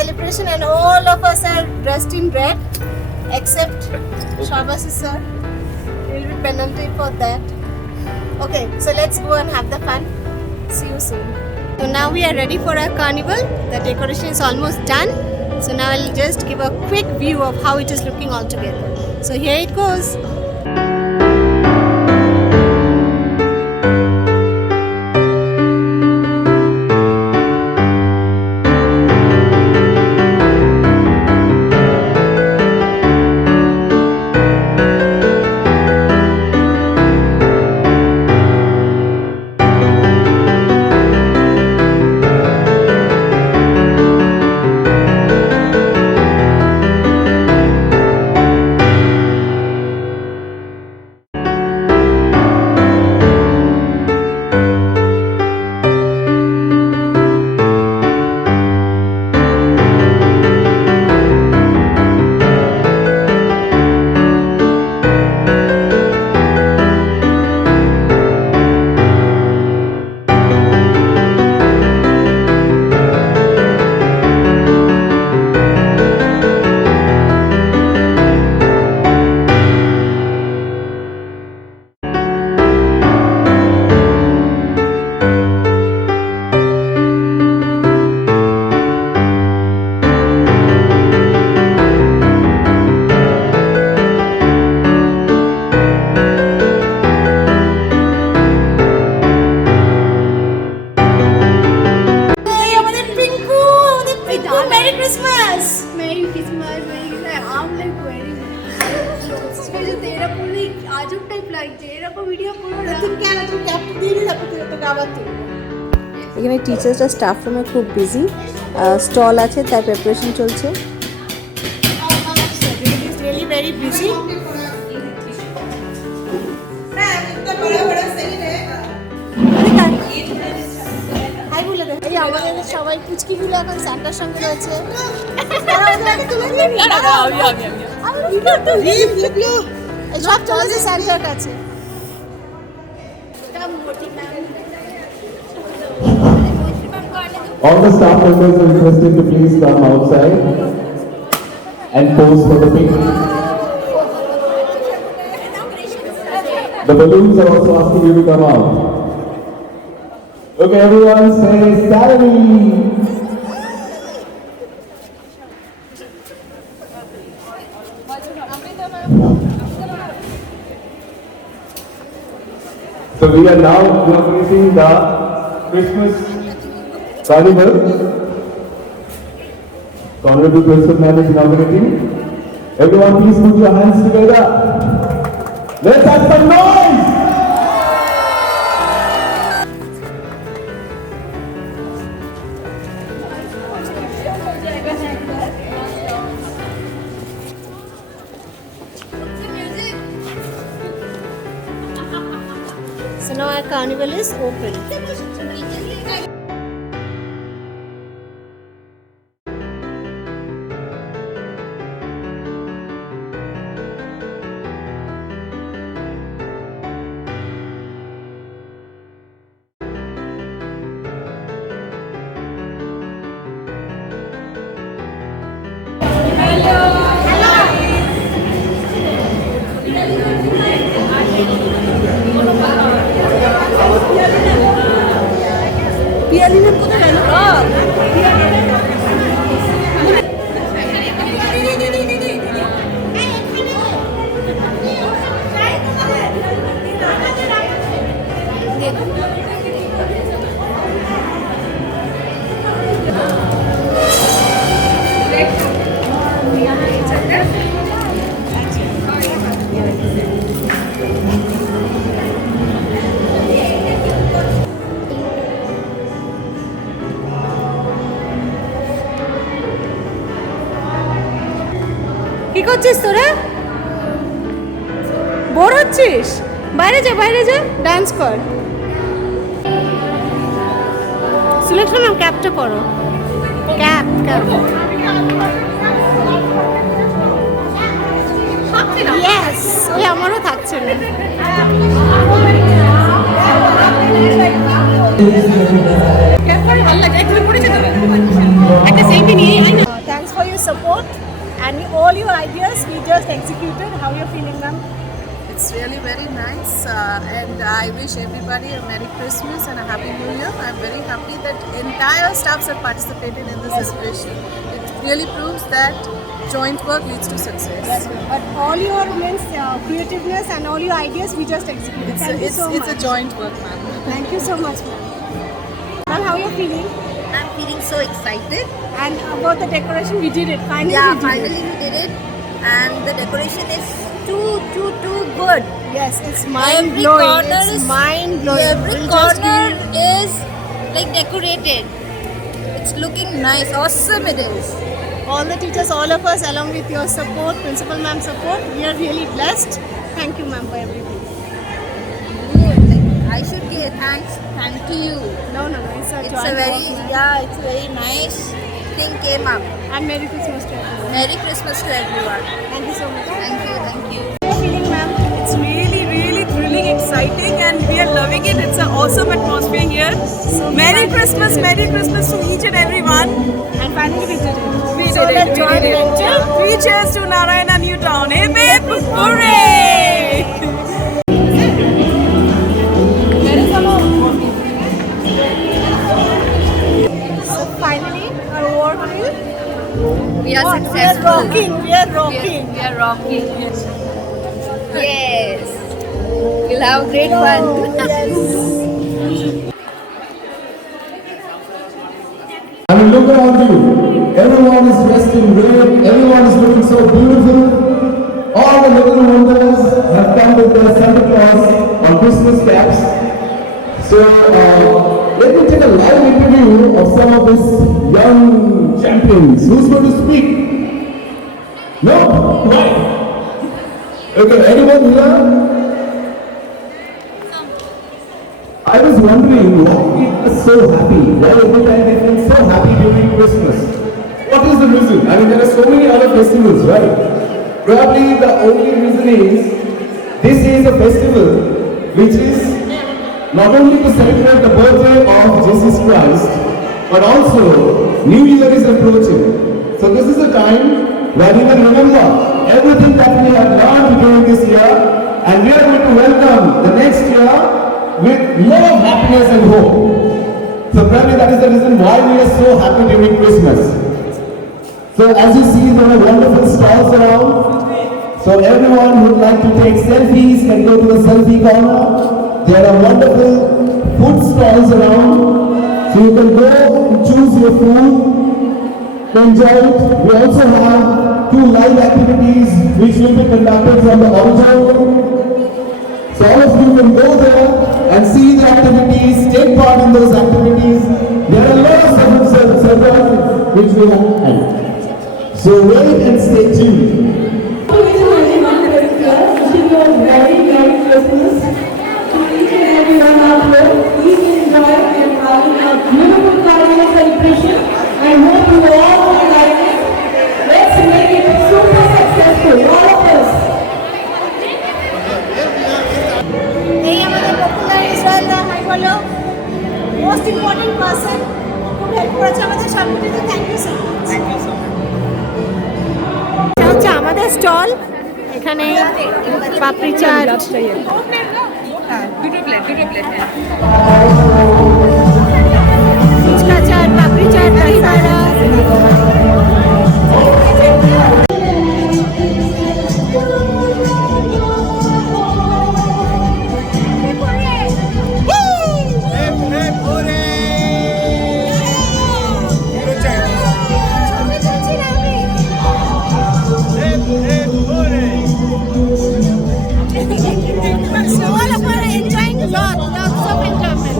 celebration and all of us are dressed in red except Shabas sir. He'll be penalty for that. Okay, so let's go and have the fun. See you soon. So now we are ready for our carnival. The decoration is almost done. So now I'll just give a quick view of how it is looking all together. So here it goes. এখানে টিচার্সরা staff রুমে খুব busy, stall আছে তার preparation চলছে। Really very busy. High বলে দে। এই আমাদের সবাই পুচকিগুলো এখন স্যান্টার সঙ্গে রয়েছে। সব চলেছে স্যান্টার কাছে। All the staff members are requested to please come outside and pose for the picture. The balloons are also asking you to come out. Okay, everyone say salary. So we are now inaugurating the Christmas Carnival. Honorable Principal Man is inaugurating. Everyone please put your hands together. Let's have some noise! So now our carnival is open. কি করছিস তোরা? Bore হচ্ছিস? বাইরে যা, বাইরে যা, dance কর। Selection নাও, ক্যাপটা করো। Cap cap. ইয়েস, ওই আমারও থাকছে না। ক্যাপ ভালো লাগে, একটু পড়ে যেতে হবে। একটা সেলফি নিয়ে আই না। support and all your ideas we just executed. How you feeling, ma'am? It's really very nice and I wish everybody a Merry Christmas and a Happy New Year. I'm very happy that entire staffs have participated in this celebration. It really proves that joint work leads to success. Yes, ma'am. But all your means creativeness and all your ideas we just executed. Thank you so It's much. a joint work, ma'am. Thank you so much, ma'am. Ma'am, how you feeling? I'm feeling so excited. And about the decoration, we did it. Finally, Yeah, we did finally we did it. And the decoration is too good. it. Yes, it's mind Every blowing. corner It's is- mind blowing. Every corner is like decorated. It's looking nice. Awesome it is. All the teachers, all of us, along with your support, principal ma'am support, we are really blessed. Thank you, ma'am, for everything. I should give thanks. Thank you. No, it's a It's joint a very work, it's a very nice thing came up. ma'am. And Merry Christmas to everyone. Merry Christmas to everyone. Thank you so much. Thank you. Thank you. How are you feeling, ma'am? It's really thrilling, exciting, and we are loving it. It's an awesome atmosphere here. Merry Christmas to each and every one. And finally, we did it. We So did let's it. We join did it. venture. Three cheers to Narayana New Town. Hip hip hooray! So finally, our award will. We are We are successful. rocking. We are rocking. We are rocking. Yes. We'll have great fun. I mean, look around you. Everyone is dressed in red. Everyone is looking so beautiful. All the little wonders have come with their Santa Claus on Christmas caps. So, let me take a live interview of some of these young champions. Who's going to speak? No? Right. Okay, anyone here? I was wondering why people are so happy. Why every time they feel so happy during Christmas? What is the reason? I mean, there are so many other festivals, right? Probably the only reason is this is a festival which is not only to celebrate the birthday of Jesus Christ, but also New Year is approaching. So this is a time where we can remember everything that we have learned during this year, and we are going to welcome the next year with lot of happiness and hope. So probably that is the reason why we are so happy during Christmas. So as you see, there are wonderful stalls around. So everyone who would like to take selfies can go to the selfie corner. There are wonderful food stalls around. So you can go and choose your food, enjoy it. We also have 2 live activities which will be conducted from the auditorium. So all of you can go there and see the activities, take part in those activities. There are lots of surprises which we have had. So wait and stay tuned. Wishing you a very Christmas to each and everyone out there. Please enjoy and have a beautiful Carnival celebration. I hope you all will like it. Let's make it super successful, all of us. এই আমাদের popular Israel hi বলো most important person খুব help করেছে আমাদের সবকিছুতে। Thank you so much. এটা হচ্ছে আমাদের স্টল। এখানে পাপড়ি চাট, দুটো plate phuchka chaat, papdi chaat, dahi vada. So all of us are enjoying lots of enjoyment.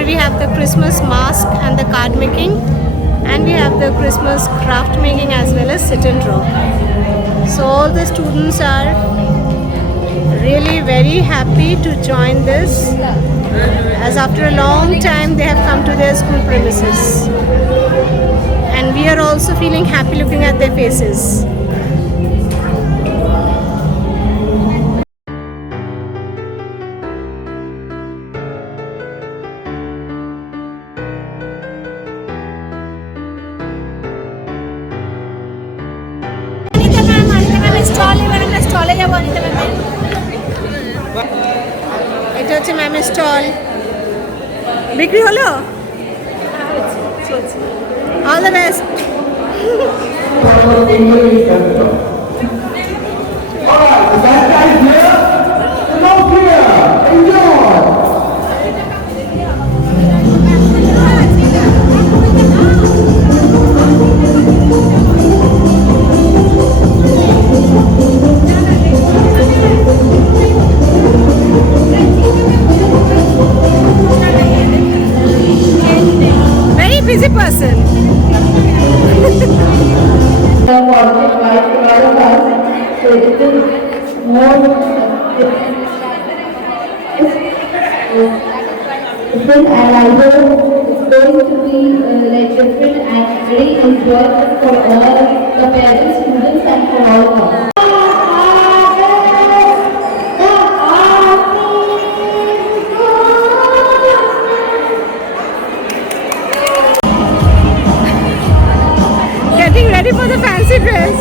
Here we have the Christmas mask and the card making, and we have the Christmas craft making as well as sit and draw. So all the students are really very happy to join this, as after a long time they have come to their school premises, and we are also feeling happy looking at their faces. এটা হচ্ছে ম্যামের stall. বিক্রি হলো? All the best. Alright, is that guy here? No clear. Enjoy. Very busy person. The positive light to all of us. So it is more different, and I hope it's going to be like different and very enjoyable for all the parents, students, and for all of us. Getting ready for the fancy dress.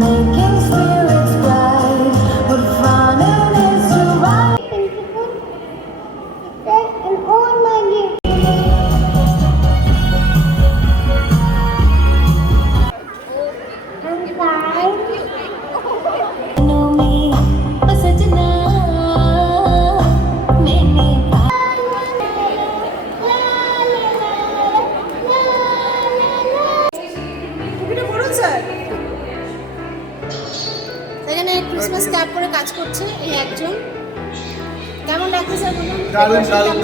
Making spirits bright, what fun it is to ride. And all my know me, sajna, मैंने এখানে Christmas cap করে কাজ করছে এই একজন। কেমন লাগছে sir বলুন?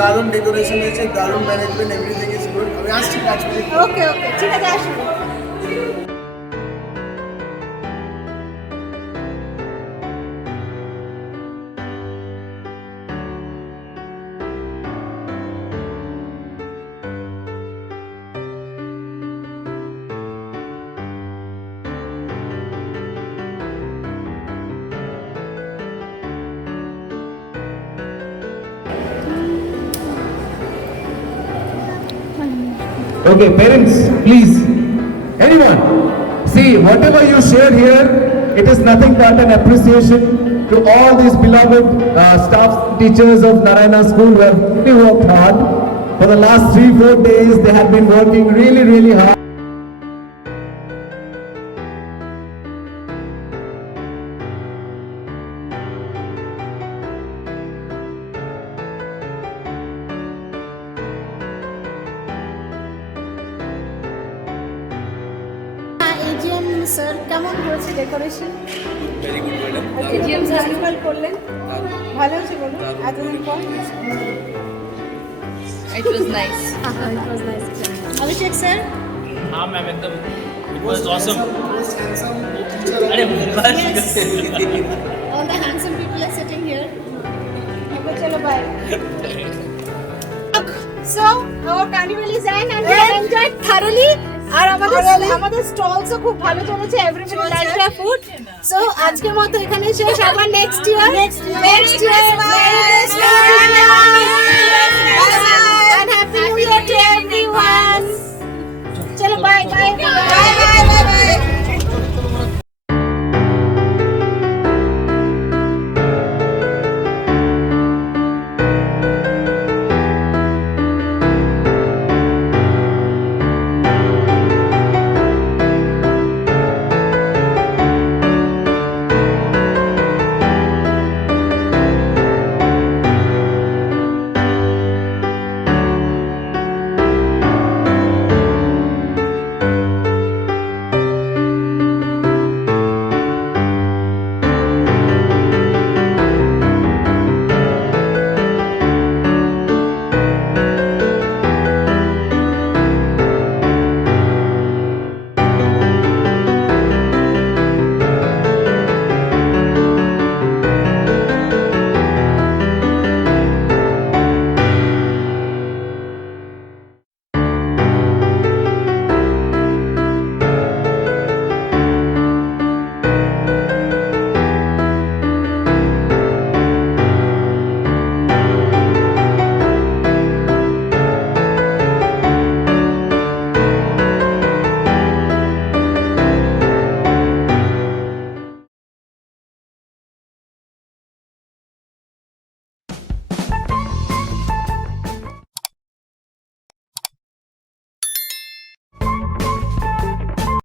দারুণ ডেকোরেশন হয়েছে, দারুণ ম্যানেজমেন্ট, এভরিথিং ইজ গুড। আমি আসছি 5 মিনিট। ওকে ওকে, ঠিক আছে, আসুন। Okay, parents, please. Anyone? See, whatever you shared here, it is nothing but an appreciation to all these beloved staff, teachers of Narayana School who have really worked hard. For the last 3-4 days, they have been working really, really hard. AGM sir, কেমন হয়েছে decoration? Very good madam. AGM certified করলেন, ভালো হয়েছে বলুন এতদিন পর? It was nice. It was nice. Abhishek sir? हाँ ma'am एकदम it was awesome. अरे Yes. All the handsome people are sitting here. Okay, chalo bye. So, our carnival is end and we have enjoyed thoroughly. আর আমাদের স্টলসও খুব ভালো চলেছে, everybody likes the food. So আজকের মতো এখানে শেষ, আবার next year and happy new year to everyone. চলো বাই বাই বাই।